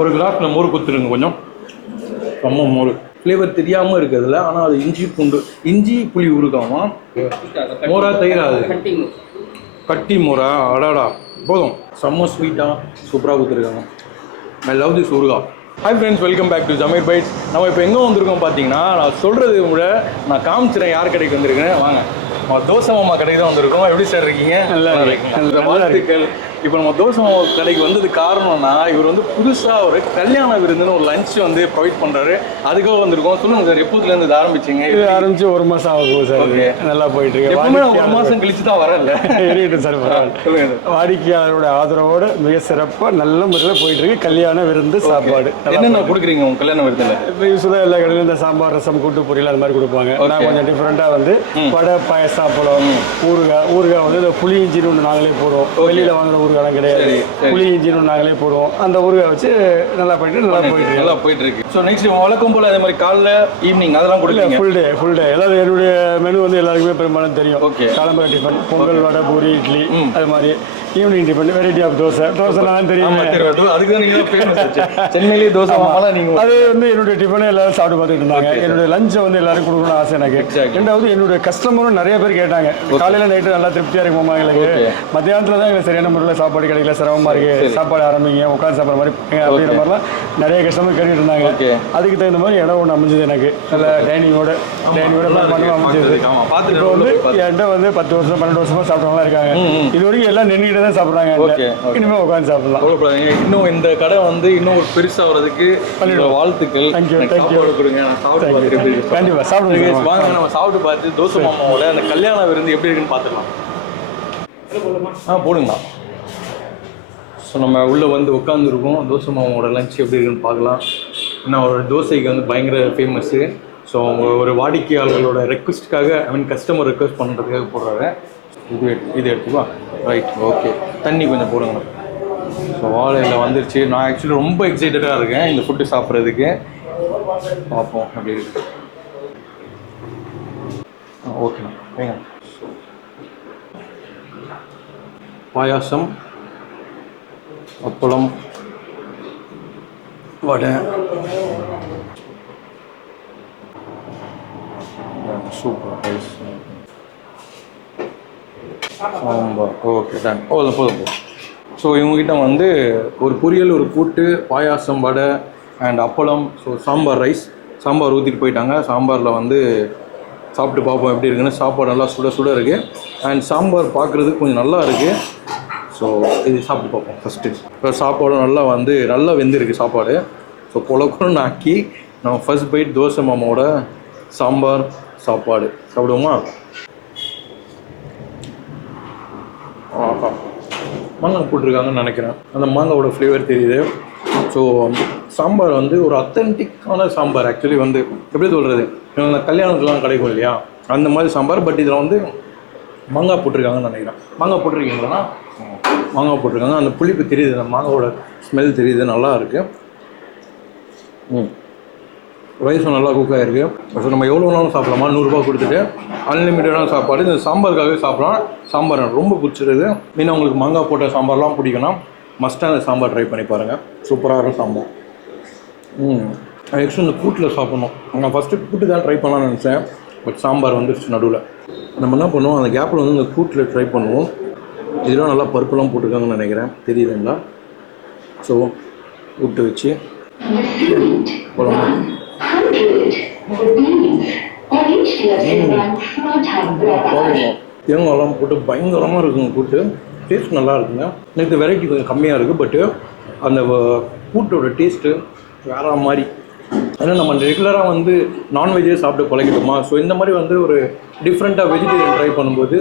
ஒரு கிளாஸில் மோர் கொடுத்துருங்க கொஞ்சம். செம்ம மோர். ஃப்ளேவர் தெரியாமல் இருக்குதுல்ல, ஆனால் அது இஞ்சி பூண்டு இஞ்சி புளி ஊறுகாமா மோரா தயிரா? அது கட்டி மோரா? அடாடா போதும். செம்ம ஸ்வீட்டாக சூப்பராக கொடுத்துருக்காங்க. I love this ooruga. Hi friends, welcome back to Jameer bites. நம்ம இப்போ எங்கே வந்திருக்கோம் பார்த்தீங்கன்னா, நான் சொல்கிறது விட நான் காமிச்சிடறேன் யார் கடைக்கு வந்திருக்கேன். வாங்க, நம்ம தோசை மாமா கடைக்கு தான் வந்திருக்கோம். எப்படி சார் இருக்கீங்க? நல்லா இருக்கீங்க. வாழ்த்துக்கள். இப்போ நம்ம தோசை மாமா கடைக்கு வந்தது காரணம்னா, இவர் வந்து புதுசாக ஒரு கல்யாண விருந்துன்னு ஒரு லஞ்ச் வந்து ப்ரொவைட் பண்ணுறாரு. அதுக்காக வந்திருக்கோம். சொல்லுங்கள் சார், எப்போதுலேருந்து இது ஆரம்பிச்சிங்க? இது ஆரம்பிச்சு 1 மாதம் ஆகும் சார். ஓகே, நல்லா போயிட்டு இருக்கு. எப்பவுமே 1 மாதம் கழிச்சு தான் வரல. இருக்கட்டும் சார், பரவாயில்ல. சொல்லுங்கள். வாடிக்கையாளரோட ஆதரவோடு மிக சிறப்பாக நல்ல முறையில் போயிட்டு இருக்கு கல்யாண விருந்து சாப்பாடு. என்னென்ன கொடுக்குறீங்க உங்கள் கல்யாண விருந்தில்? இப்போ யூஸ்வலாக எல்லா கடையிலும் இந்த சாம்பார், ரசம், கூட்டு பொரியல் அது மாதிரி கொடுப்பாங்க. நான் கொஞ்சம் டிஃப்ரெண்ட்டாக வந்து வடை, பாயசம், அப்பளம், ஊறுகாய் வந்து இந்த புளி இஞ்சின்னு ஒன்று நாங்களே போடுவோம். வெளியில் வாங்குற ஊறுகாலாம் கிடையாது. புளி இஞ்சின்னு நாங்களே போடுவோம். அந்த ஊறுகாய் வச்சு நல்லா போயிட்டு இருக்கு. ஸோ நெக்ஸ்ட் வழக்கம் போல் அதே மாதிரி காலைல ஈவினிங் அதெல்லாம் கொடுக்கல. ஃபுல் டே அதாவது என்னுடைய மெனு வந்து எல்லாருக்குமே பெரும்பாலும் தெரியும். ஓகே, காலம்பர டிஃபன் பொங்கல், வடை, பூரி, இட்லி. அது மாதிரி ஈவினிங் டிஃபன் வெரைட்டி ஆஃப் தோசைலாம் தெரியும். அதுக்கு தான் நீங்கள் சென்னையிலேயே தோசை மாமாலாம் நீங்கள் அது வந்து என்னுடைய டிஃபனை எல்லாரும் சாப்பிட்டு பார்த்துட்டு இருந்தாங்க. என்னுடைய லஞ்சை வந்து எல்லாரும் கொடுக்கணும்னு ஆசை எனக்கு. ரெண்டாவது என்னுடைய கஸ்டமரும் நிறைய பேர் கேட்டாங்க, காலையில் நைட்டு நல்லா திருப்தியாக இருக்குமா எங்களுக்கு, மத்தியானத்தில் தான் எங்களுக்கு சரியான முறையில் சாப்பாடு கிடைக்கல, சிரமமாக இருக்குது, சாப்பாடு ஆரம்பிங்க உட்காந்து சாப்பிட்ற மாதிரி அப்படிங்கிற மாதிரிலாம் நிறைய கஸ்டமர் கேட்டுட்டு இருந்தாங்க. அதுக்கு தகுந்த மாதிரி இடம் ஒன்று அமைஞ்சது எனக்கு. நல்ல டைனிங்கோட அமைஞ்சது. இப்போ வந்து என்கிட்ட வந்து 10 வருஷம் 12 வருஷமாக சாப்பிட்றவங்களாம் இருக்காங்க. இது வரைக்கும் எல்லாம் நின்றுட்டு தான் சாப்பிட்றாங்க. இனிமேல் உட்காந்து சாப்பிடலாம். இன்னும் இந்த கடை வந்து இன்னும் ஒரு பெருசாக வர்றதுக்கு வாழ்த்துக்கள். கண்டிப்பாக சாப்பிடுங்க. வாங்க, நம்ம சாப்பிட்டு பார்த்து தோசை மாமாவோட அந்த கல்யாண விருந்து எப்படி இருக்குன்னு பார்த்துக்கலாம். போடுங்களா. ஸோ நம்ம உள்ளே வந்து உட்காந்துருக்கோம். தோசை மாமாவோட லஞ்ச் எப்படி இருக்குன்னு பார்க்கலாம். ஏன்னா ஒரு தோசைக்கு வந்து பயங்கர ஃபேமஸ்ஸு. ஸோ அவங்க ஒரு வாடிக்கையாளர்களோட ரெக்வஸ்ட்டுக்காக, கஸ்டமர் ரெக்வஸ்ட் பண்ணுறதுக்காக போடுறாரு. இது எடுத்துக்கோ. Right, okay. தண்ணி கொஞ்சம் போடுங்க. ஸோ வாழையில் வந்துருச்சு. நான் ஆக்சுவலி ரொம்ப எக்ஸைட்டடாக இருக்கேன் இந்த ஃபுட்டு சாப்பிட்றதுக்கு. பார்ப்போம் அப்படி இருக்கு. ஓகேண்ணா, ஏங்க. Payasam, appalam, vada, super rice, sambar. Okay, done. போதும். ஸோ இவங்ககிட்ட வந்து ஒரு பொரியல், ஒரு கூட்டு, payasam, vada and appalam. So sambar rice, sambar ஊற்றிட்டு போயிட்டாங்க. சாம்பாரில் வந்து சாப்பிட்டு பார்ப்போம் எப்படி இருக்குன்னு. சாப்பாடு நல்லா சுட இருக்குது. அண்ட் சாம்பார் பார்க்குறதுக்கு கொஞ்சம் நல்லா இருக்குது. ஸோ இது சாப்பிட்டு பார்ப்போம் ஃபஸ்ட்டு. இப்போ சாப்பாடும் நல்லா வெந்திருக்கு சாப்பாடு. ஸோ பொழக்கணும்னு ஆக்கி நம்ம ஃபஸ்ட் பைட் தோசை மாமாவோட சாம்பார் சாப்பாடு சாப்பிடுவோமா? மாங்காய் போட்டிருக்காங்கன்னு நினைக்கிறேன். அந்த மாங்காவோட ஃப்ளேவர் தெரியுது. ஸோ சாம்பார் வந்து ஒரு அத்தன்டிக்கான சாம்பார். ஆக்சுவலி வந்து எப்படி சொல்கிறது, அந்த கல்யாணத்துலாம் கிடைக்கும் இல்லையா, அந்த மாதிரி சாம்பார். பட் இதில் வந்து மாங்காய் போட்டிருக்காங்கன்னு நினைக்கிறேன். மாங்காய் போட்டிருக்கீங்களா? மாங்காய் போட்டிருக்காங்க. அந்த புளிப்பு தெரியுது, அந்த மாங்காவோட ஸ்மெல் தெரியுது. நல்லா இருக்குது. ரைஸும் நல்லா குக் ஆகிருக்கு. ஸோ நம்ம எவ்வளோ வேணாலும் சாப்பிடலாமா? 100 ரூபா கொடுத்துட்டு அன்லிமிட்டடான சாப்பாடு. இந்த சாம்பாருக்காகவே சாப்பிட்லாம். சாம்பார் எனக்கு ரொம்ப பிடிச்சிருது. இன்னும் உங்களுக்கு மாங்காய் போட்ட சாம்பார்லாம் பிடிக்குன்னா மஸ்ட்டாக அந்த சாம்பார் ட்ரை பண்ணி பாருங்கள். சூப்பராக இருக்கும் சாம்பார். நெக்ஸ்ட்டு இந்த கூட்டில் சாப்பிட்ணும். நான் ஃபஸ்ட்டு கூட்டு தான் ட்ரை பண்ணலான்னு நினச்சேன். பட் சாம்பார் வந்துருச்சு நடுவில். நம்ம என்ன பண்ணுவோம், அந்த கேப்பில் வந்து இந்த கூட்டில் ட்ரை பண்ணுவோம். இதெல்லாம் நல்லா பருப்புலாம் போட்டிருக்காங்கன்னு நினைக்கிறேன், தெரியுதுங்களா? ஸோ கூட்டு வச்சு போகலாம். தேங்காயெல்லாம் போட்டு பயங்கரமாக இருக்குங்க கூட்டு. டேஸ்ட் நல்லா இருக்குங்க. எனக்கு வெரைட்டி கொஞ்சம் கம்மியாக இருக்குது. பட்டு அந்த கூட்டோட டேஸ்ட்டு வேறு மாதிரி. ஏன்னா நம்ம ரெகுலராக வந்து நான்வெஜ்ஜே சாப்பிட்டு பழகிட்டோமா. ஸோ இந்த மாதிரி வந்து ஒரு டிஃப்ரெண்ட்டாக வெஜிடேரியன் ட்ரை பண்ணும்போது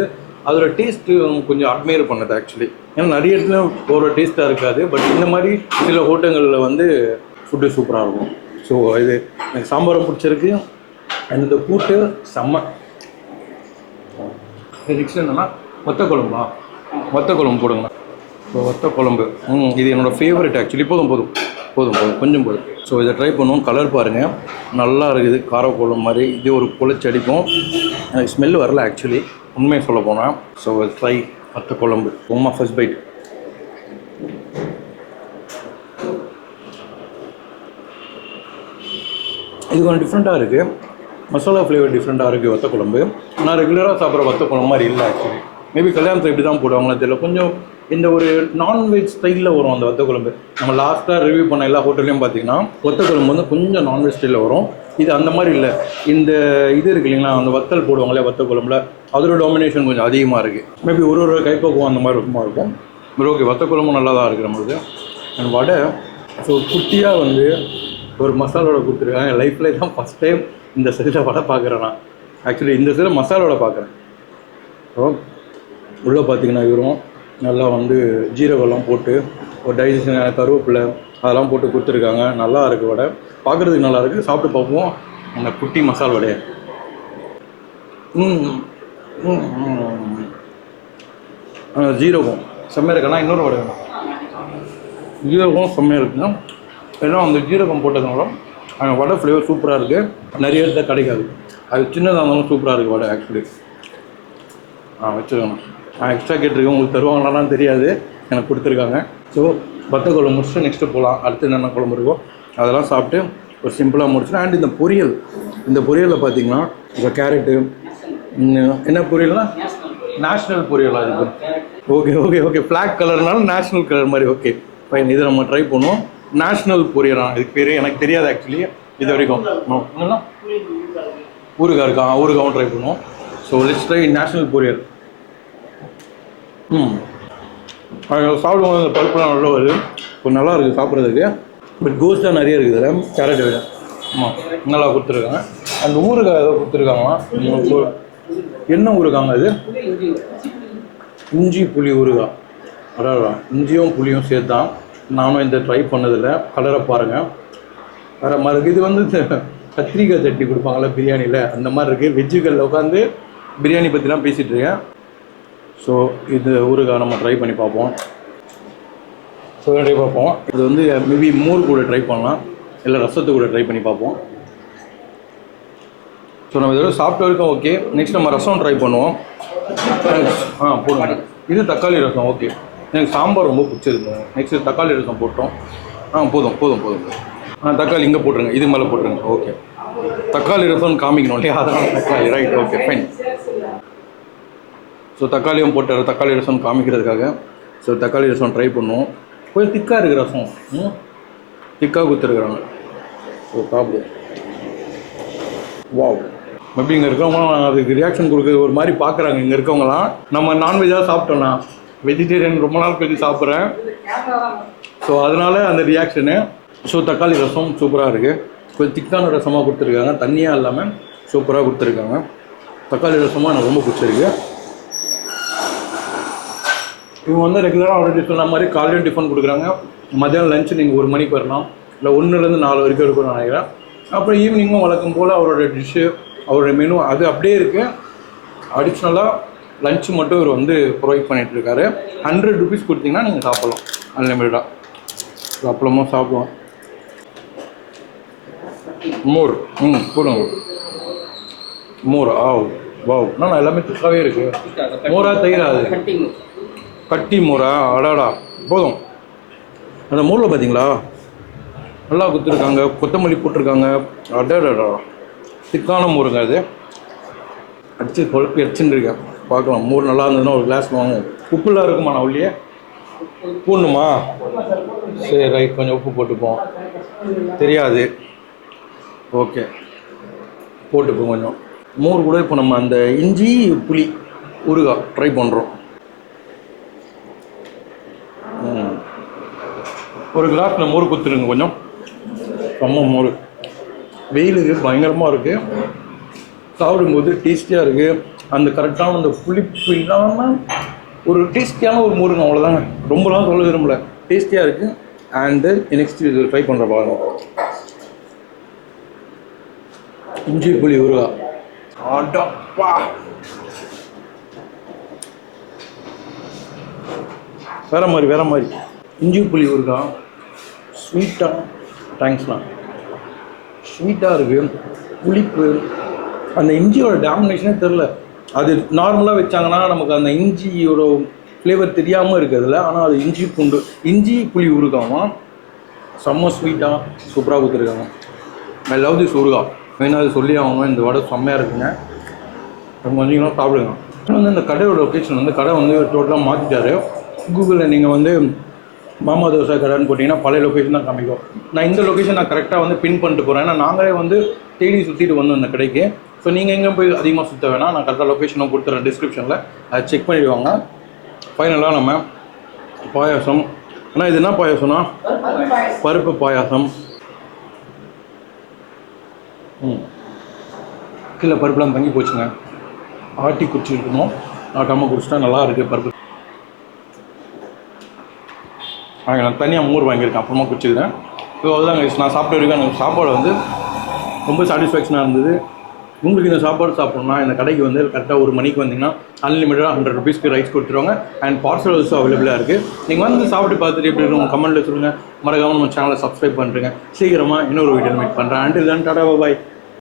அதோட டேஸ்ட்டு கொஞ்சம் அட்மையர் பண்ணுது ஆக்சுவலி. ஏன்னா நிறைய இடத்துல ஒரு டேஸ்ட்டாக இருக்காது. பட் இந்த மாதிரி சில ஹோட்டல்களில் வந்து ஃபுட்டு சூப்பராக இருக்கும். ஸோ இது எனக்கு சாம்பாரும் பிடிச்சிருக்கு. அண்ட் இந்த கூட்டு செம்ம. நெக்ஸ்ட் என்னென்னா வத்த குழம்பு போடுங்கண்ணா. ஸோ வத்த குழம்பு இது என்னோடய ஃபேவரெட் ஆக்சுவலி. போதும் கொஞ்சம் போதும். ஸோ இதை ட்ரை பண்ணுவோம். கலர் பாருங்கள், நல்லா இருக்குது. காரக்குழம்பு மாதிரி இது ஒரு குழச்சடிக்கும். எனக்கு ஸ்மெல் வரல ஆக்சுவலி, உண்மையை சொல்ல போனால். ஸோ ட்ரை வத்த குழம்பு. First byte. இது கொஞ்சம் டிஃப்ரெண்ட்டாக இருக்குது, மசாலா ஃப்ளேவர் டிஃப்ரெண்ட்டாக இருக்குது வத்த குழம்பு. நான் ரெகுலராக சாப்பிட்ற வத்த குழம்பு மாதிரி இல்லை ஆக்சுவலி. மேபி கல்யாணத்தில் இப்படி தான் போடுவாங்களா தெரியல, கொஞ்சம் இந்த ஒரு நான்வெஜ் ஸ்டைலில் வரும் அந்த வத்த குழம்பு. நம்ம லாஸ்ட்டாக ரிவ்யூ பண்ண எல்லா ஹோட்டல்லையும் பார்த்தீங்கன்னா வத்த குழம்பு வந்து கொஞ்சம் நான்வெஜ் ஸ்டைலில் வரும். இது அந்த மாதிரி இல்லை. இந்த இது இருக்குது இல்லைங்களா, அந்த வத்தல் போடுவாங்களே வத்த குழம்புல, அதோட டாமினேஷன் கொஞ்சம் அதிகமாக இருக்குது. மேபி ஒரு கைப்பக்குவம் அந்த மாதிரி சும்மா இருக்கும். பட் ஓகே, வத்த குழம்பு நல்லா தான் இருக்குது நம்மளுக்கு. அண்ட் வடை ஸோ குட்டியாக வந்து ஒரு மசாலோட கொடுத்துருக்காங்க. என் லைஃப்பில் தான் ஃபஸ்ட் டைம் இந்த சைடில் வடை பார்க்குறேன் நான். ஆக்சுவலி இந்த சைடில் மசாலோட பார்க்குறேன். ஸோ உள்ளே பார்த்தீங்கன்னா இவரும் நல்லா வந்து ஜீரகம்லாம் போட்டு ஒரு டைஜஷன் கருவேப்பிலை அதெல்லாம் போட்டு கொடுத்துருக்காங்க. நல்லா இருக்குது வடை, பார்க்குறதுக்கு நல்லா இருக்குது. சாப்பிட்டு பார்ப்போம் அந்த குட்டி மசால் வடையை. ஜீரகம் செம்மையாக இருக்குன்னா இன்னொரு வடை வேணும். ஜீரகம் செம்மையாக இருக்குன்னா ஏன்னா அந்த ஜீரகம் போட்டதுனால அந்த வடை ஃப்ளேவர் சூப்பராக இருக்குது. நிறைய இடத்துல கிடைக்காது, அது சின்னதாக இருந்தாலும் சூப்பராக இருக்குது வடை ஆக்சுவலி. வச்சுருக்கணும். நான் எக்ஸ்ட்ரா கேட்டிருக்கேன், உங்களுக்கு தருவாங்களான்னு தெரியாது, எனக்கு கொடுத்துருக்காங்க. ஸோ வத்த குழம்பு முடிச்சுட்டு நெக்ஸ்ட்டு போகலாம். அடுத்து என்னென்ன குழம்பு இருக்கோ அதெல்லாம் சாப்பிட்டு ஒரு சிம்பிளாக முடிச்சுட்டு. அண்ட் இந்த பொரியல், இந்த பொரியலில் பார்த்தீங்கன்னா இப்போ கேரட்டு என்ன பொரியல்னா நேஷ்னல் பொரியலாக இருக்குது. ஓகே ஓகே ஓகே, பிளாக் கலர்னால நேஷ்னல் கலர் மாதிரி. ஓகே ஃபைன், இதை நம்ம ட்ரை பண்ணுவோம். நேஷ்னல் பொரியலாம் இதுக்கு பேர், எனக்கு தெரியாது ஆக்சுவலி இது வரைக்கும். என்னன்னா ஊறுகாய் இருக்கா, ஊறுகாவும் ட்ரை பண்ணுவோம். ஸோ லெட்ஸ் ட்ரை நேஷ்னல் பொரியல். சாப்பிடுவோம். இந்த பருப்புலாம் நல்லா வருது, கொஞ்சம் நல்லா இருக்குது சாப்பிட்றதுக்கு. பட் கோஸ்ட்டாக நிறைய இருக்குது இதில், கேரட் விட. ஆமாம் நல்லா கொடுத்துருக்காங்க. அந்த ஊறுகாய் ஏதோ கொடுத்துருக்காங்களா, என்ன ஊறுகாங்க அது? இஞ்சி புளி ஊறுகாய். அதான் இஞ்சியும் புளியும் சேர்த்தான். நானும் இந்த ட்ரை பண்ணதில்லை, கலரை பாருங்கள் வேறு மாதிரி இருக்குது. இது வந்து கத்திரிக்காய் சட்னி கொடுப்பாங்களே பிரியாணியில், அந்த மாதிரி இருக்குது. வெஜ்ஜுகளில் உட்காந்து பிரியாணி பற்றிலாம் பேசிகிட்டு இருக்கேன். ஸோ இது ஊறுகாய் நம்ம ட்ரை பண்ணி பார்ப்போம். ட்ரை பார்ப்போம். இது வந்து மேபி மோர் கூட ட்ரை பண்ணலாம், இல்லை ரசத்து கூட ட்ரை பண்ணி பார்ப்போம். ஸோ நம்ம இதோட சாப்பிட்ட வரைக்கும் ஓகே. நெக்ஸ்ட் நம்ம ரசம் ட்ரை பண்ணுவோம். போடுங்க. இது தக்காளி ரசம். ஓகே, எனக்கு சாம்பார் ரொம்ப பிடிச்சிருக்கு. நெக்ஸ்ட்டு தக்காளி ரசம் போட்டோம். போதும் போதும் போதும். தக்காளி இங்கே போட்டுருங்க, இது மேலே போட்டுருங்க. ஓகே, தக்காளி ரசம் காமிக்கணும் இல்லையா, அதனால் தக்காளி. Right, okay fine. ஸோ தக்காளியும் போட்டு தக்காளி ரசம் காமிக்கிறதுக்காக ஸோ தக்காளி ரசம் ட்ரை பண்ணுவோம். கொஞ்சம் திக்காக இருக்குது ரசம், திக்காக கொடுத்துருக்குறாங்க. ஸோ சாப்பிடுவோம். வாவ், மேபி இங்கே இருக்கவங்களாம் அதுக்கு ரியாக்ஷன் கொடுக்குறது ஒரு மாதிரி பார்க்குறாங்க. இங்கே இருக்கவங்களாம் நம்ம நான்வெஜ்ஜாக சாப்பிட்டோன்னா, வெஜிடேரியன் ரொம்ப நாள் கழிச்சு சாப்பிட்றேன். ஸோ அதனால் அந்த ரியாக்ஷனு. ஸோ தக்காளி ரசம் சூப்பராக இருக்குது. கொஞ்சம் திக்கான ரசமாக கொடுத்துருக்காங்க, தண்ணியாக இல்லாமல் சூப்பராக கொடுத்துருக்காங்க. தக்காளி ரசமாக எனக்கு ரொம்ப பிடிச்சிருக்கு. இவங்க வந்து ரெகுலராக ஆல்ரெடி சொன்ன மாதிரி காலையும் டிஃபன் கொடுக்குறாங்க, மதியானம் லஞ்சு நீங்கள் 1 மணிக்கு வரலாம், இல்லை 1லேருந்து 4 வரைக்கும் இருக்குன்னு நினைக்கிறேன். அப்புறம் ஈவினிங்கும் வழக்கம் போல் அவரோட டிஷ்ஷு, அவரோட மெனு அது அப்படியே இருக்குது. அடிஷ்னலாக லஞ்சு மட்டும் இவர் வந்து ப்ரொவைட் பண்ணிகிட்ருக்காரு. 100 ருபீஸ் கொடுத்தீங்கன்னா நீங்கள் சாப்பிட்லாம் அன்லிமிட்டடாக. அப்பளமும் சாப்பிடுவோம். மோர் போடுங்க. மோர் வாவ், நான் எல்லாமே திக்காகவே இருக்குது. மோரா தயிராது கட்டி மோரா, அடாடா போதும். அந்த மோரில் பார்த்தீங்களா நல்லா கொடுத்துருக்காங்க, கொத்தமல்லி போட்டிருக்காங்க. அடாடா திக்கான மோருங்க அது. அடிச்சு குழப்பி அடிச்சுன்னு இருக்கேன். பார்க்கலாம், மோர் நல்லா இருந்ததுன்னா ஒரு கிளாஸ் வாங்குவோம். உப்புலாம் இருக்குமா நான் உள்ளே போடணுமா? சரி ரைட், கொஞ்சம் உப்பு போட்டுப்போம். தெரியாது, ஓகே போட்டுப்போம் கொஞ்சம். மோர் கூட இப்போ நம்ம அந்த இஞ்சி புளி ஊறுகாய் ட்ரை பண்ணுறோம். ஒரு கிளாஸில் மோர் கொடுத்துருங்க கொஞ்சம். செம்ம மோர், வெயிலுக்கு பயங்கரமாக இருக்குது. சாப்பிடும்போது டேஸ்டியாக இருக்குது. அந்த கரெக்டான அந்த புளிப்பு இல்லாமல் ஒரு டேஸ்டியான ஒரு மோருங்க, அவ்வளோதாங்க. ரொம்பலாம் சொல்ல விரும்பல, டேஸ்டியாக இருக்குது. அண்டு நெக்ஸ்ட் இது ட்ரை பண்ணுற பாருங்க, இஞ்சி புளி ஊறுகாய். அடப்பா, வேற மாதிரி இஞ்சி புளி ஊறுகாய் ஸ்வீட்டாக. தேங்க்ஸ்ண்ணா. ஸ்வீட்டாக இருக்குது, புளிப்பு, அந்த இஞ்சியோட டாமினேஷனே தெரில. அது நார்மலாக வச்சாங்கன்னா நமக்கு அந்த இஞ்சியோட ஃப்ளேவர் தெரியாமல் இருக்கிறதுல, ஆனால் அது இஞ்சி புளி ஊறுகாமா செம்ம ஸ்வீட்டாக சூப்பராக கொடுத்துருக்காங்க. ஐ லவ் திஸ் ஊறுகாய். மெயினாக அது சொல்லி அவங்க இந்த வடை செம்மையாக இருக்குங்க. அவங்க வந்தீங்கன்னா சாப்பிடுங்க. வந்து இந்த கடையோட லொக்கேஷன் வந்து கடை வந்து டோட்டலாக மாற்றிட்டாரு. கூகுளில் நீங்கள் வந்து மாமா தோசை கடைன்னு போட்டிங்கன்னா பழைய லொக்கேஷன் தான் காமிக்கும். நான் இந்த லொக்கேஷன் நான் கரெக்டாக வந்து பின் பண்ணிட்டு போகிறேன். ஏன்னா நாங்களே வந்து தேடி சுற்றிட்டு வந்தோம் இந்த கடைக்கு. ஸோ நீங்கள் எங்கே போய் அதிகமாக சுற்ற வேணாம், நான் கரெக்டாக லொக்கேஷனும் கொடுத்துறேன் டிஸ்கிரிப்ஷனில், அதை செக் பண்ணிடுவாங்க. ஃபைனலாக நம்ம பாயாசம். ஆனால் இது என்ன பாயாசம்னா பருப்பு பாயாசம். கீழே பருப்புலாம் தங்கி போச்சுங்க. ஆட்டி குடிச்சிருக்கணும், ஆட்டாமல் குடிச்சிட்டா நல்லா இருக்குது பருப்பு. நான் தனியாக மோர் வாங்கியிருக்கேன், அப்புறமா குடிச்சிக்கிறேன். ஸோ அதுதான் நான் சாப்பிட்டு வரைக்கும் எனக்கு சாப்பாடு வந்து ரொம்ப சாட்டிஸ்ஃபேக்ஷனாக இருந்தது. உங்களுக்கு இந்த சாப்பாடு சாப்பிட்ணுன்னா இந்த கடைக்கு வந்து கரெக்டாக 1 மணிக்கு வந்தீங்கன்னா அன்லிமிட்டடாக 100 ருபீஸ்க்கு ரைஸ் கொடுத்துருவாங்க. அண்ட் பார்சல் ஆல்சோ அவைலபிளாக இருக்குது. நீங்கள் வந்து சாப்பிட்டு பார்த்துட்டு எப்படி இருக்கும் கமெண்ட்டில் சொல்லுங்கள். மறக்காமல் நம்ம சேனலை சப்ஸ்கிரைப் பண்ணுறேங்க. சீக்கிரமாக இன்னொரு வீடியோ மீட் பண்ணுறேன். அண்டில் தென் டாடா பாய்.